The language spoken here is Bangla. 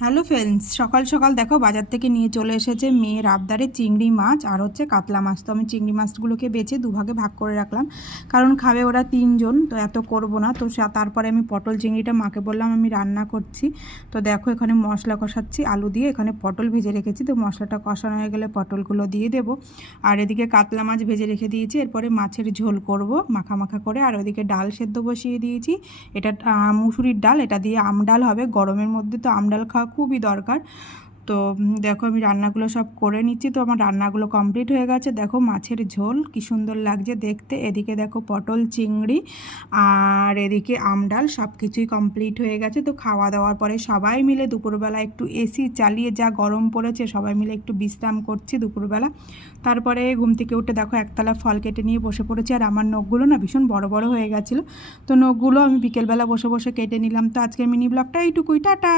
হ্যালো ফ্রেন্ডস, সকাল সকাল দেখো বাজার থেকে নিয়ে চলে এসেছে মেয়ের আবদারে চিংড়ি মাছ আর হচ্ছে কাতলা মাছ। তো আমি চিংড়ি মাছগুলোকে বেছে দুভাগে ভাগ করে রাখলাম, কারণ খাবে ওরা তিনজন, তো এত করব না। তো তারপরে আমি পটল চিংড়িটা মাকে বললাম আমি রান্না করছি। তো দেখো এখানে মশলা কষাচ্ছি আলু দিয়ে, এখানে পটল ভেজে রেখেছি। তো মশলাটা কষানো হয়ে গেলে পটলগুলো দিয়ে দেব। আর এদিকে কাতলা মাছ ভেজে রেখে দিয়েছি, এরপরে মাছের ঝোল করব মাখা মাখা করে। আর ওইদিকে ডাল সেদ্ধ বসিয়ে দিয়েছি, এটা মুসুরির ডাল, এটা দিয়ে আম ডাল হবে। গরমের মধ্যে তো আম ডাল খাওয়া খুবই দরকার। তো দেখো আমি রান্নাগুলো সব করে নিচ্ছি। তো আমার রান্নাগুলো কমপ্লিট হয়ে গেছে। দেখো মাছের ঝোল কি সুন্দর লাগছে দেখতে, এদিকে দেখো পটল চিংড়ি আর এদিকে আম ডাল সব কিছুই কমপ্লিট হয়ে গেছে। তো খাওয়া দাওয়ার পরে সবাই মিলে দুপুরবেলা একটু এসি চালিয়ে, যা গরম পড়েছে, সবাই মিলে একটু বিশ্রাম করছি দুপুরবেলা। তারপরে ঘুম থেকে উঠে দেখো একতলা ফল কেটে নিয়ে বসে পড়েছি। আর আমার নখগুলো না ভীষণ বড় বড় হয়ে গেছিলো, তো নখগুলো আমি বিকেলবেলা বসে বসে কেটে নিলাম। তো আজকের মিনি ব্লগটা এইটুকুই, টাটা।